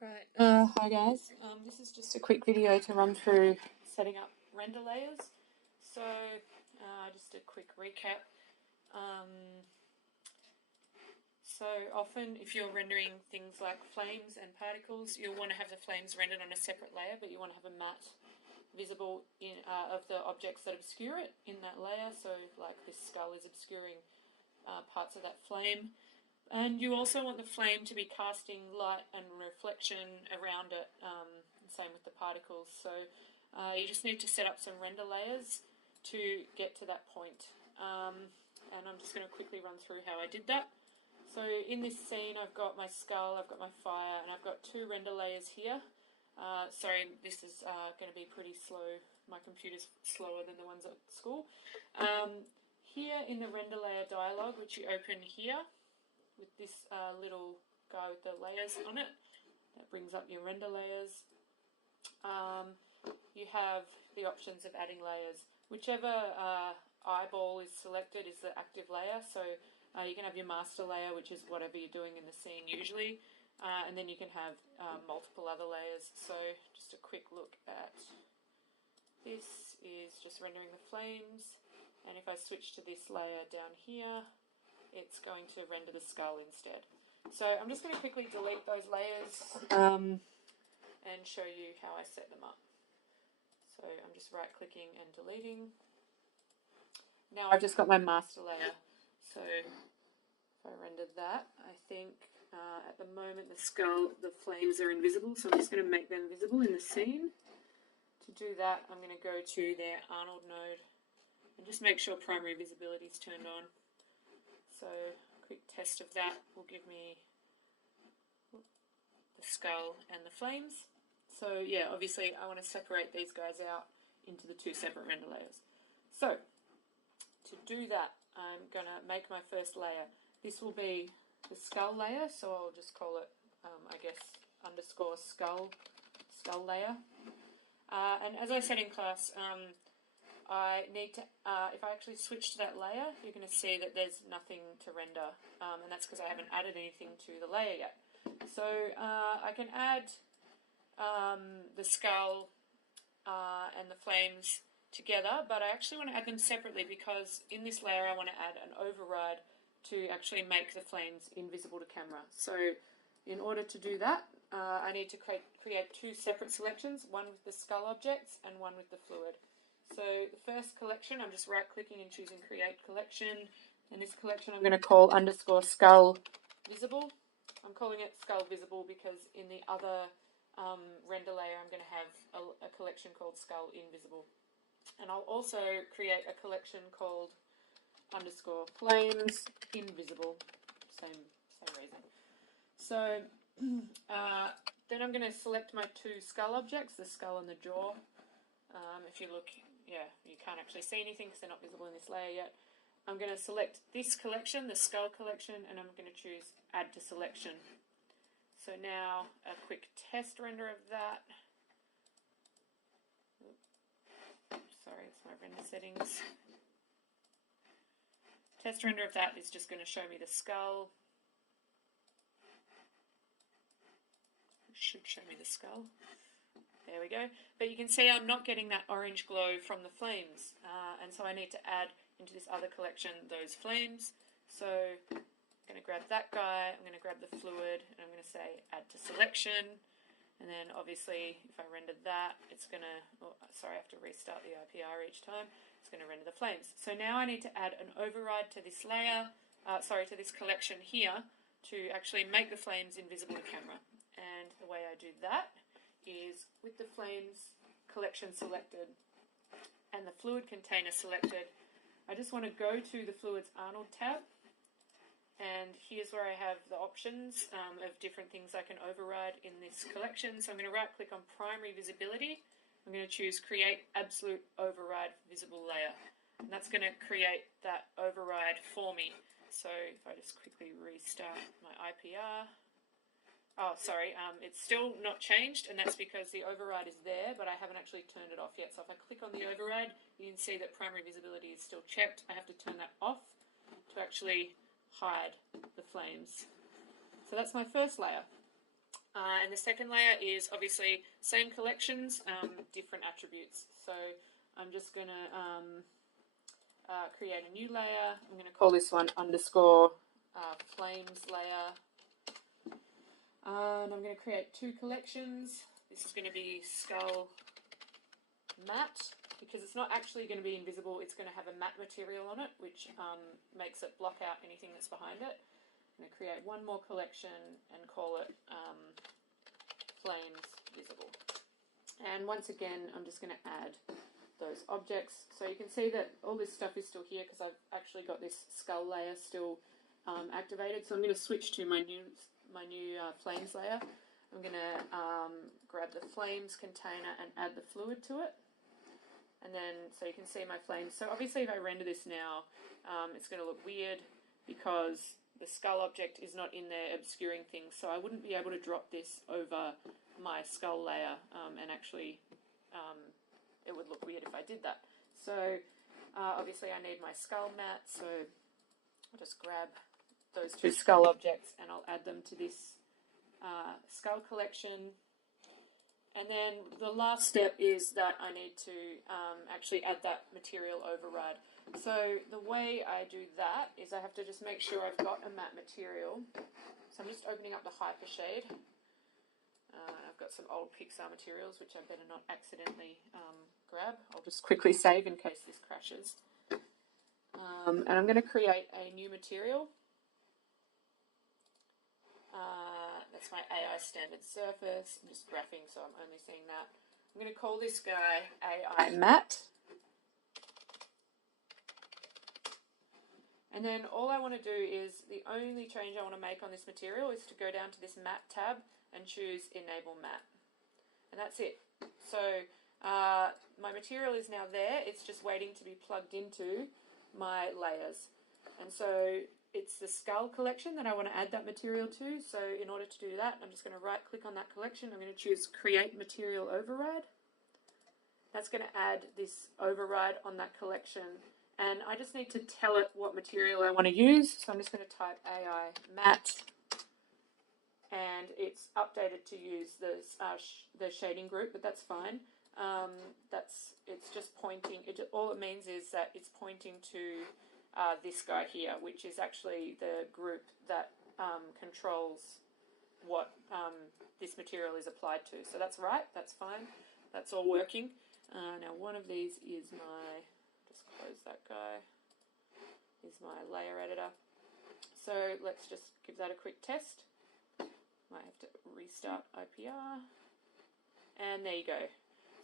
Right. Hi guys. This is just a quick video to run through setting up render layers. So just a quick recap. So often if you're rendering things like flames and particles, you'll want to have the flames rendered on a separate layer, but you want to have a matte visible of the objects that obscure it in that layer. So like this skull is obscuring parts of that flame. And you also want the flame to be casting light and reflection around it, same with the particles. So you just need to set up some render layers to get to that point. And I'm just going to quickly run through how I did that. So in this scene I've got my skull, I've got my fire, and I've got two render layers here. Sorry, this is going to be pretty slow. My computer's slower than the ones at school. Here in the render layer dialog, which you open here, with this little guy with the layers on it, that brings up your render layers. You have the options of adding layers. Whichever eyeball is selected is the active layer, so you can have your master layer, which is whatever you're doing in the scene usually, and then you can have multiple other layers. So just a quick look at this is just rendering the flames, and if I switch to this layer down here, it's going to render the skull instead. So I'm just going to quickly delete those layers and show you how I set them up. So I'm just right clicking and deleting. Now I've just got my master layer. So if I rendered that, I think at the moment the skull, the flames are invisible, so I'm just going to make them visible in the scene. To do that, I'm going to go to their Arnold node and just make sure primary visibility is turned on. So a quick test of that will give me the skull and the flames. So yeah, obviously I want to separate these guys out into the two separate render layers. So to do that, I'm going to make my first layer. This will be the skull layer, so I'll just call it, I guess, underscore skull layer. And as I said in class, I need to, if I actually switch to that layer, you're going to see that there's nothing to render, and that's because I haven't added anything to the layer yet. So I can add the skull and the flames together, but I actually want to add them separately because in this layer I want to add an override to actually make the flames invisible to camera. So in order to do that, I need to create two separate selections, one with the skull objects and one with the fluid. So the first collection, I'm just right clicking and choosing create collection, and this collection I'm going to call underscore skull visible. I'm calling it skull visible because in the other render layer I'm going to have a collection called skull invisible. And I'll also create a collection called underscore flames invisible, same reason. So then I'm going to select my two skull objects, the skull and the jaw. If you look, yeah, you can't actually see anything because they're not visible in this layer yet. I'm going to select this collection, the skull collection, and I'm going to choose add to selection. So now a quick test render of that. Oops, sorry, it's my render settings. Test render of that is just going to show me the skull. It should show me the skull. There we go. But you can see I'm not getting that orange glow from the flames. And so I need to add into this other collection those flames. So I'm going to grab that guy, I'm going to grab the fluid, and I'm going to say add to selection. And then obviously if I rendered that, it's going to, oh, sorry, I have to restart the IPR each time. It's going to render the flames. So now I need to add an override to this layer, to this collection here to actually make the flames invisible to camera. And the way I do that is with the flames collection selected and the fluid container selected, I just want to go to the fluids Arnold tab, and here's where I have the options of different things I can override in this collection. So I'm going to right click on primary visibility. I'm going to choose create absolute override visible layer, and that's going to create that override for me. So if I just quickly restart my IPR, oh, sorry, it's still not changed, and that's because the override is there, but I haven't actually turned it off yet. So if I click on the override, you can see that primary visibility is still checked. I have to turn that off to actually hide the flames. So that's my first layer. And And the second layer is obviously same collections, different attributes. So I'm just going to create a new layer. I'm going to call this one underscore flames layer. And I'm going to create two collections. This is going to be skull matte, because it's not actually going to be invisible. It's going to have a matte material on it, which makes it block out anything that's behind it. I'm going to create one more collection and call it flames visible. And once again, I'm just going to add those objects. So you can see that all this stuff is still here because I've actually got this skull layer still activated. So I'm going to switch to my new flames layer. I'm going to grab the flames container and add the fluid to it. And then, so you can see my flames. So obviously if I render this now, it's going to look weird because the skull object is not in there obscuring things. So I wouldn't be able to drop this over my skull layer and actually it would look weird if I did that. So obviously I need my skull matte. So I'll just grab those two skull objects and I'll add them to this skull collection. And then the last step is that I need to actually add that material override. So the way I do that is I have to just make sure I've got a matte material. So I'm just opening up the hypershade. I've got some old Pixar materials which I better not accidentally grab. I'll just quickly save in case this crashes. And I'm going to create a new material. That's my AI standard surface. I'm just graphing, so I'm only seeing that. I'm going to call this guy AI matte. And then all I want to do is, the only change I want to make on this material is to go down to this matte tab and choose enable matte. And that's it. So my material is now there. It's just waiting to be plugged into my layers. And so it's the skull collection that I want to add that material to. So in order to do that, I'm just going to right click on that collection. I'm going to choose create material override. That's going to add this override on that collection. And I just need to tell it what material I want to use. So I'm just going to type AI matte. And it's updated to use the shading group, but that's fine. It's just pointing, all it means is that it's pointing to this guy here, which is actually the group that controls what this material is applied to. So that's right, that's fine, that's all working. Now one of these is my, just close that guy, is my layer editor. So let's just give that a quick test. Might have to restart IPR. And there you go.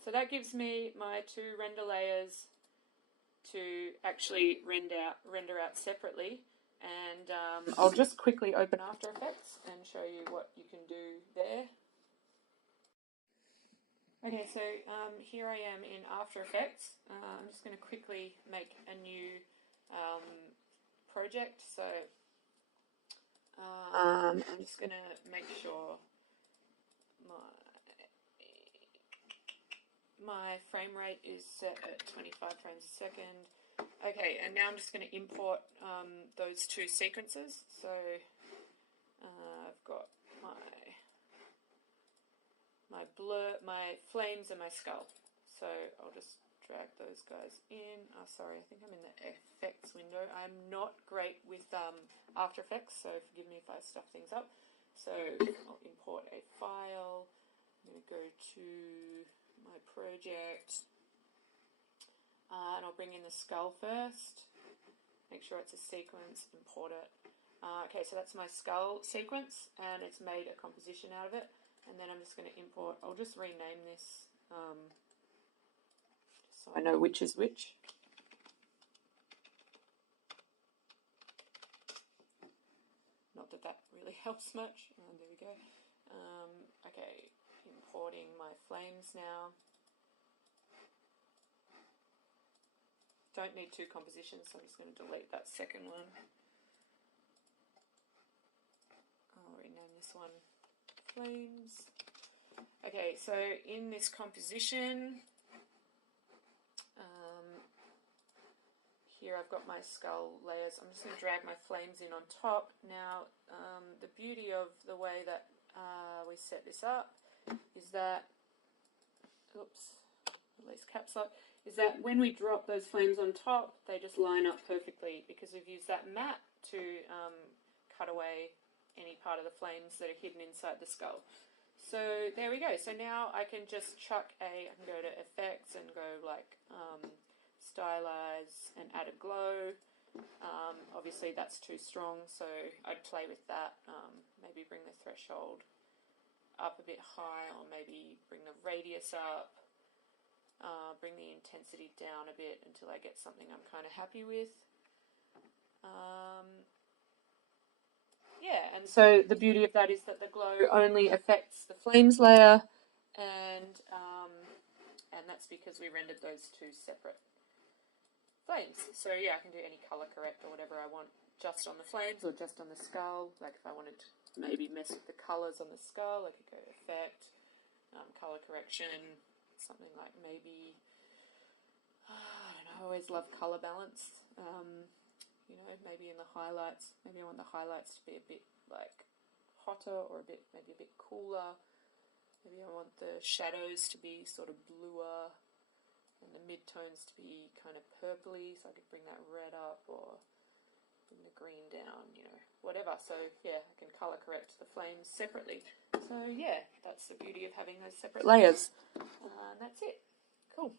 So that gives me my two render layers to actually render out separately. And I'll just quickly open After Effects and show you what you can do there. Okay, so here I am in After Effects. I'm just going to quickly make a new project. So I'm just going to make sure my frame rate is set at 25 frames a second. Okay, and now I'm just going to import those two sequences. So I've got my blur, my flames, and my skull. So I'll just drag those guys in. Oh, sorry, I think I'm in the effects window. I'm not great with After Effects, so forgive me if I stuff things up. So I'll import a file. I'm going to go to my project, and I'll bring in the skull first. Make sure it's a sequence, import it. Okay, so that's my skull sequence, and it's made a composition out of it. And then I'm just going to import, I'll just rename this so I know which is which. Not that that really helps much. There we go. Okay, importing my flames now. Don't need two compositions, so I'm just going to delete that second one. I'll rename this one Flames. Okay, so in this composition, here I've got my skull layers. I'm just going to drag my flames in on top. Now, the beauty of the way that we set this up is that, oops, release caps lock, is that when we drop those flames on top, they just line up perfectly because we've used that mat to cut away any part of the flames that are hidden inside the skull. So there we go. So now I can just chuck I can go to effects and go like stylize and add a glow. Obviously that's too strong, so I'd play with that. Maybe bring the threshold up a bit high, or maybe bring the radius up. Bring the intensity down a bit until I get something I'm kind of happy with. Yeah, and so the beauty of that is that the glow only affects the flames layer, and that's because we rendered those two separate flames. So yeah, I can do any color correct or whatever I want just on the flames or just on the skull. Like if I wanted to maybe mess with the colors on the skull, I could go effect, color correction, something like maybe, I don't know, I always love color balance. You know, maybe in the highlights, maybe I want the highlights to be a bit like hotter or maybe a bit cooler. Maybe I want the shadows to be sort of bluer and the midtones to be kind of purpley, so I could bring that red up or bring the green down, you know, whatever. So yeah, I can color correct the flames separately. So yeah, that's the beauty of having those separate layers. And that's it. Cool.